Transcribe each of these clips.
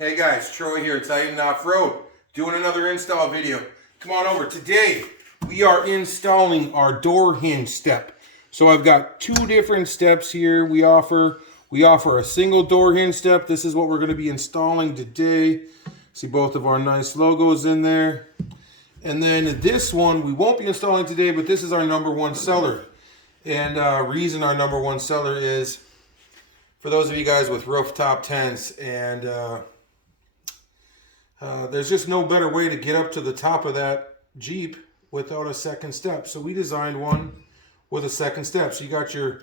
Hey guys, Troy here, Titan Off-Road, doing another install video. Come on over. Today, we are installing our door hinge step. So I've got two different steps here. We offer a single door hinge step. This is what we're going to be installing today. See both of our nice logos in there. And then this one, we won't be installing today, but this is our number one seller. And reason our number one seller is, for those of you guys with rooftop tents and there's just no better way to get up to the top of that Jeep without a second step. So we designed one with a second step. So you got your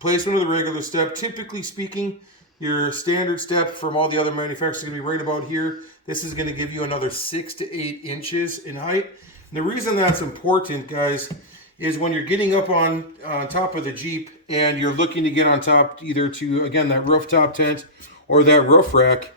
placement of the regular step. Typically speaking, your standard step from all the other manufacturers is going to be right about here. This is going to give you another 6 to 8 inches in height. And the reason that's important, guys, is when you're getting up on top of the Jeep and you're looking to get on top either to, again, that rooftop tent or that roof rack.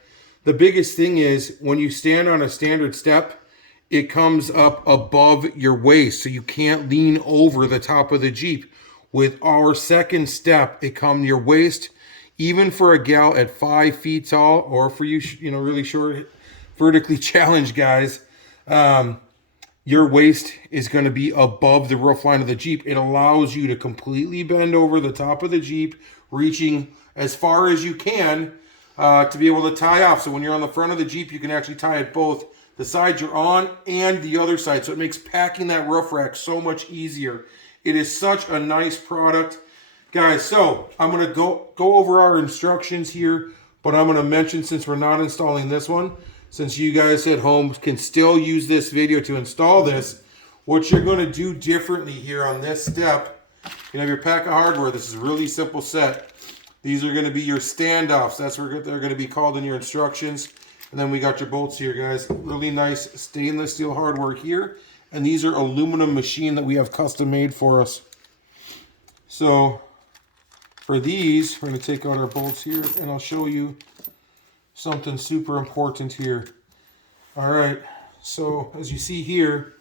The biggest thing is when you stand on a standard step, it comes up above your waist, so you can't lean over the top of the Jeep. With our second step, it comes your waist, even for a gal at 5 feet tall, or for you, really short, vertically challenged guys, your waist is going to be above the roof line of the Jeep. It allows you to completely bend over the top of the Jeep, reaching as far as you can, to be able to tie off. So when you're on the front of the Jeep, you can actually tie it both the side you're on and the other side. So it makes packing that roof rack so much easier. It is such a nice product. Guys, so I'm going to go over our instructions here, but I'm going to mention, since we're not installing this one, since you guys at home can still use this video to install this, what you're going to do differently here on this step, you have your pack of hardware. This is a really simple set. These are going to be your standoffs. That's what they're going to be called in your instructions. And then we got your bolts here, guys. Really nice stainless steel hardware here. And these are aluminum machine that we have custom made for us. So for these, we're going to take out our bolts here, and I'll show you something super important here. All right. So as you see here,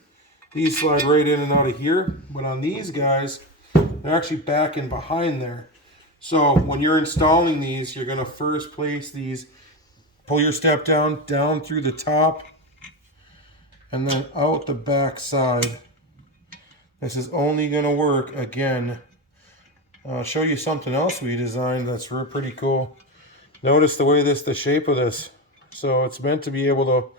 these slide right in and out of here. But on these guys, they're actually back and behind there. So when you're installing these, you're going to first place these, pull your step down through the top, and then out the back side. This is only going to work, again, I'll show you something else we designed that's pretty cool. Notice the shape of this. So it's meant to be able to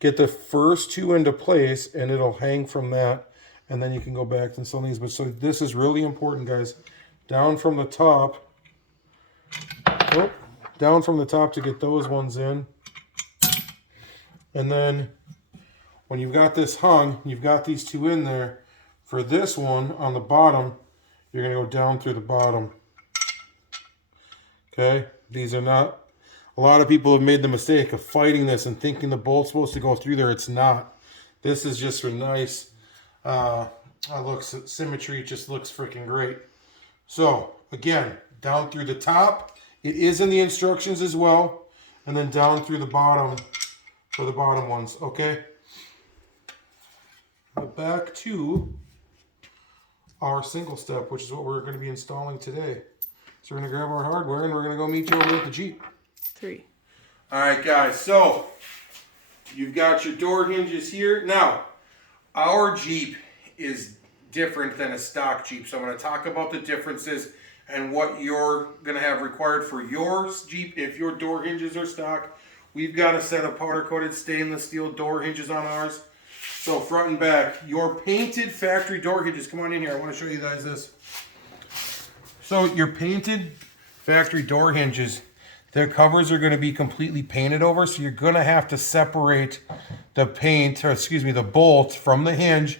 get the first two into place, and it'll hang from that, and then you can go back and install these. But so this is really important, guys. Down from the top. Oh, down from the top to get those ones in. And then when you've got this hung, you've got these two in there. For this one on the bottom, you're going to go down through the bottom. Okay? These are not, a lot of people have made the mistake of fighting this and thinking the bolt's supposed to go through there. It's not. This is just for nice looks, symmetry. It just looks freaking great. So again, down through the top. It is in the instructions as well. And then down through the bottom for the bottom ones. Okay. But back to our single step, which is what we're going to be installing today. So we're going to grab our hardware and we're going to go meet you over at the Jeep. 3. All right, guys. So you've got your door hinges here. Now, our Jeep is different than a stock Jeep. So I'm going to talk about the differences and what you're going to have required for your Jeep. If your door hinges are stock, we've got a set of powder-coated stainless steel door hinges on ours. So front and back, your painted factory door hinges. Come on in here. I want to show you guys this. So your painted factory door hinges, their covers are going to be completely painted over. So you're going to have to separate the paint, or excuse me, the bolt from the hinge.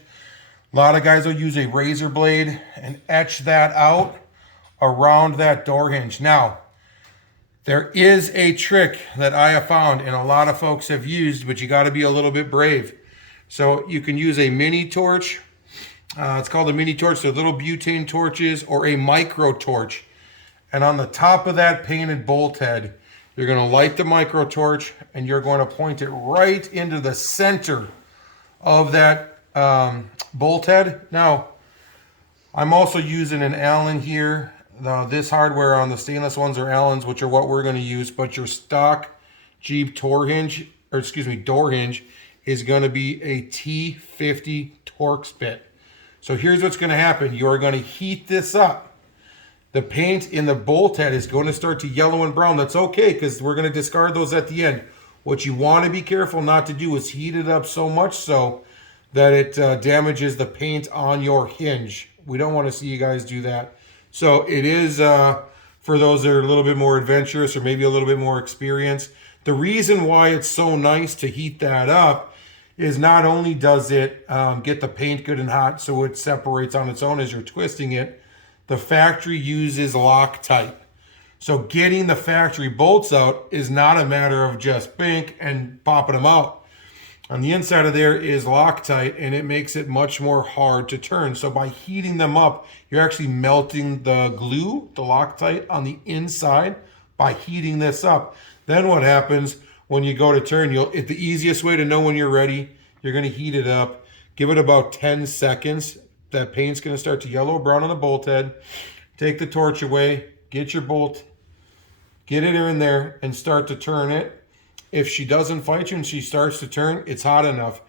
A lot of guys will use a razor blade and etch that out around that door hinge. Now, there is a trick that I have found and a lot of folks have used, but you got to be a little bit brave. So you can use a mini torch. It's called a mini torch. They're little butane torches, or a micro torch. And on the top of that painted bolt head, you're going to light the micro torch and you're going to point it right into the center of that bolt head. Now, I'm also using an Allen here. This hardware on the stainless ones are Allens, which are what we're going to use, but your stock Jeep door hinge is going to be a T50 Torx bit. So here's what's going to happen. You're going to heat this up. The paint in the bolt head is going to start to yellow and brown. That's okay, because we're going to discard those at the end. What you want to be careful not to do is heat it up so much so that it damages the paint on your hinge. We don't want to see you guys do that. So it is for those that are a little bit more adventurous or maybe a little bit more experienced. The reason why it's so nice to heat that up is not only does it get the paint good and hot so it separates on its own as you're twisting it, the factory uses Loctite. So getting the factory bolts out is not a matter of just bink and popping them out. On the inside of there is Loctite, and it makes it much more hard to turn. So by heating them up, you're actually melting the glue, the Loctite, on the inside by heating this up. Then what happens when you go to turn, the easiest way to know when you're ready, you're going to heat it up. Give it about 10 seconds. That paint's going to start to yellow brown on the bolt head. Take the torch away, get your bolt, get it in there, and start to turn it. If she doesn't fight you and she starts to turn, it's hot enough.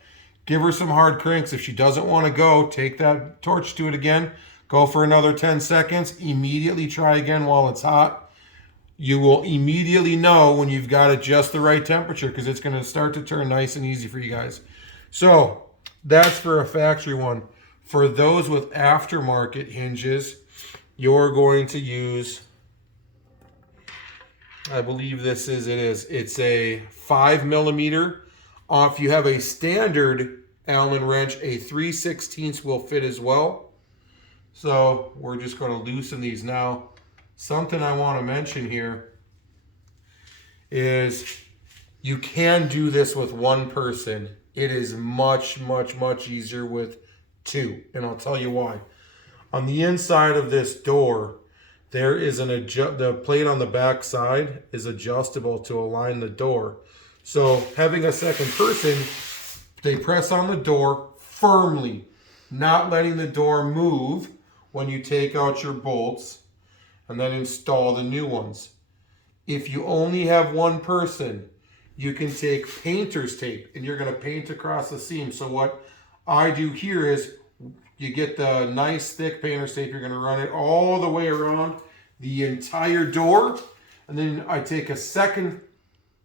Give her some hard cranks. If she doesn't want to go, take that torch to it again. Go for another 10 seconds. Immediately try again while it's hot. You will immediately know when you've got it just the right temperature because it's going to start to turn nice and easy for you guys. So that's for a factory one. For those with aftermarket hinges, you're going to use, I believe it's a 5mm. If you have a standard Allen wrench, a 3/16 will fit as well. So we're just going to loosen these now. Something I want to mention here is you can do this with one person. It is much, much, much easier with two, and I'll tell you why. On the inside of this door, there is the plate on the back side is adjustable to align the door. So having a second person, they press on the door firmly, not letting the door move when you take out your bolts and then install the new ones. If you only have one person, you can take painter's tape and you're going to paint across the seam. So what I do here is you get the nice thick painter's tape. You're going to run it all the way around the entire door. And then I take a second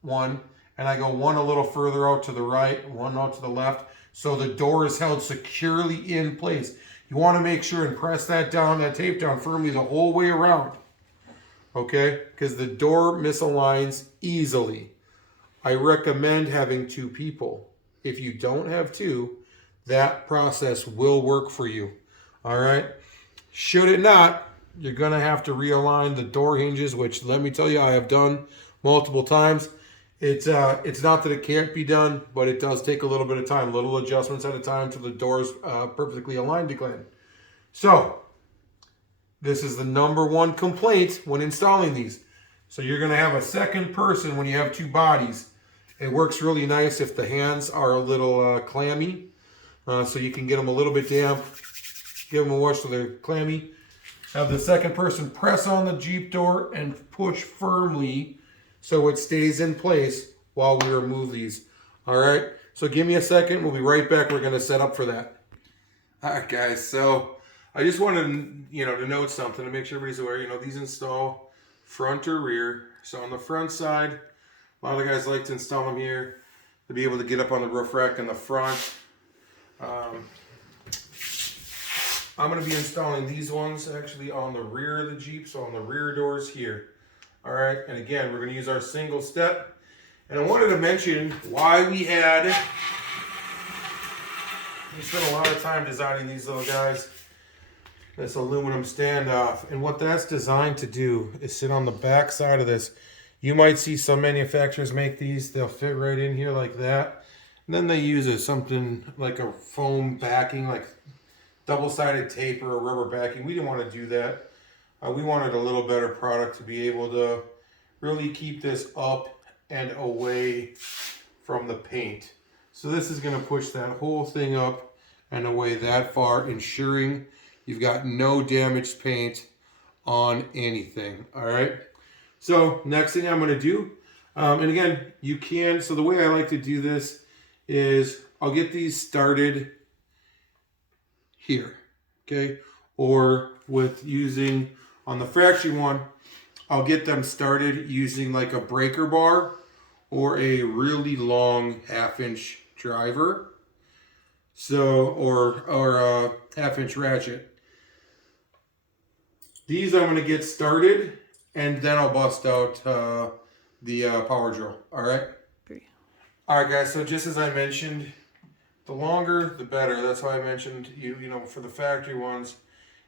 one and I go one a little further out to the right, one out to the left. So the door is held securely in place. You want to make sure and press that tape down firmly the whole way around. Okay? Because the door misaligns easily. I recommend having two people. If you don't have two, that process will work for you. All right? Should it not, you're going to have to realign the door hinges, which let me tell you, I have done multiple times. It's not that it can't be done, but it does take a little bit of time, little adjustments at a time till the door's perfectly aligned again. So, this is the number one complaint when installing these. So you're going to have a second person when you have two bodies. It works really nice if the hands are a little clammy. So you can get them a little bit damp. Give them a wash so they're clammy. Have the second person press on the Jeep door and push firmly so it stays in place while we remove these. All right, so give me a second. We'll be right back. We're going to set up for that. All right, guys. So I just wanted to note something to make sure everybody's aware. These install front or rear. So on the front side, a lot of guys like to install them here to be able to get up on the roof rack in the front. I'm going to be installing these ones actually on the rear of the Jeep, so on the rear doors here. All right, and again, we're going to use our single step. And I wanted to mention why we spent a lot of time designing these little guys. This aluminum standoff. And what that's designed to do is sit on the back side of this. You might see some manufacturers make these. They'll fit right in here like that. And then they use something like a foam backing, like double-sided tape or a rubber backing. We didn't want to do that. We wanted a little better product to be able to really keep this up and away from the paint. So this is going to push that whole thing up and away that far, ensuring you've got no damaged paint on anything. All right. So next thing I'm going to do, And again, you can, so the way I like to do this is I'll get these started here, okay? Or with using, on the factory one, I'll get them started using like a breaker bar or a really long 1/2-inch driver. So, or a 1/2-inch ratchet. These I'm going to get started, and then I'll bust out the power drill. All right? Agree. All right, guys. So just as I mentioned, the longer, the better. That's why I mentioned, you know, for the factory ones,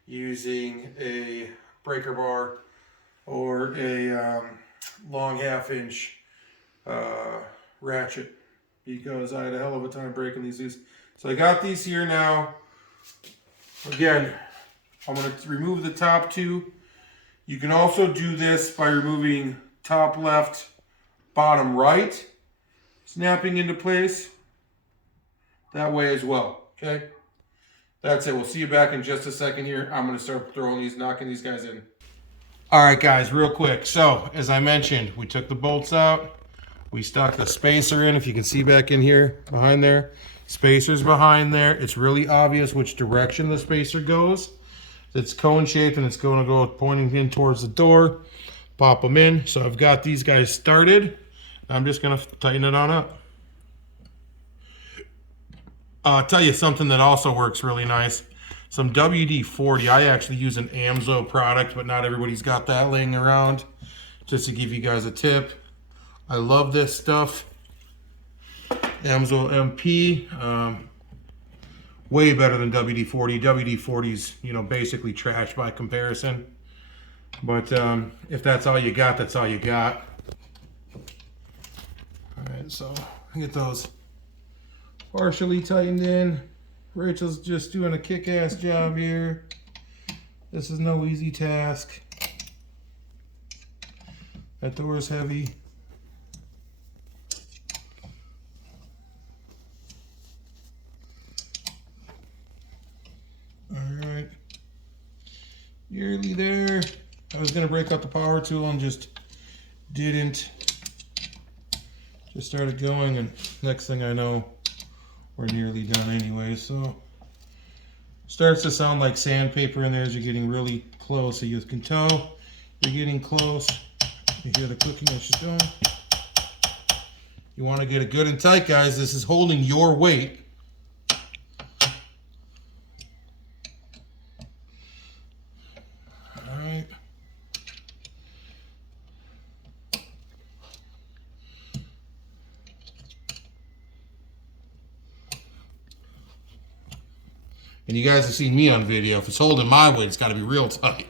using a breaker bar or a long 1/2-inch ratchet, because I had a hell of a time breaking these. So I got these here now. Again, I'm going to remove the top two. You can also do this by removing top left, bottom right, snapping into place that way as well. Okay, that's it. We'll see you back in just a second here. I'm going to start knocking these guys in. All right, guys, real quick. So as I mentioned, we took the bolts out. We stuck the spacer in. If you can see back in here, behind there, spacer's behind there. It's really obvious which direction the spacer goes. It's cone shaped and it's going to go pointing in towards the door. Pop them in. So I've got these guys started. I'm just going to tighten it on up. I'll tell you something that also works really nice. Some WD-40. I actually use an Amso product, but not everybody's got that laying around. Just to give you guys a tip. I love this stuff. Amso MP. Way better than WD-40. WD-40's, you know, basically trash by comparison. But if that's all you got, that's all you got. All right, so get those partially tightened in. Rachel's just doing a kick-ass job here. This is no easy task. That door is heavy. Alright. Nearly there. I was going to break out the power tool and just didn't. Just started going, and next thing I know, we're nearly done anyway. So starts to sound like sandpaper in there as you're getting really close. So you can tell you're getting close. You hear the clicking as she's going. You want to get it good and tight, guys. This is holding your weight. Alright. And you guys have seen me on video. If it's holding my weight, it's got to be real tight.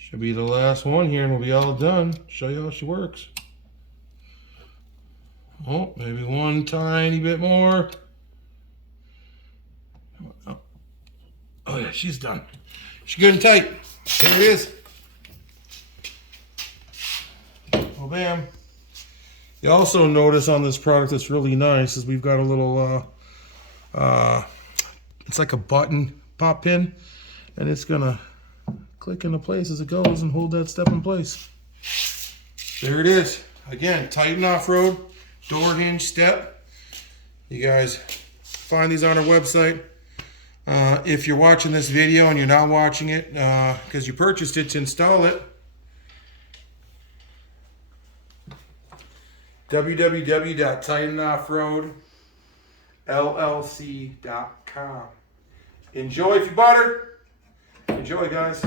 Should be the last one here and we'll be all done. Show you how she works. Oh, maybe one tiny bit more. Oh yeah, she's done. She's good and tight. There it is. Well, bam. You also notice on this product that's really nice is we've got a little, it's like a button pop pin, and it's gonna click into place as it goes and hold that step in place. There it is. Again, Titan off-road door hinge step. You guys find these on our website. If you're watching this video and you're not watching it because you purchased it to install it, www.titanoffroadllc.com. Enjoy if you butter. Enjoy, guys.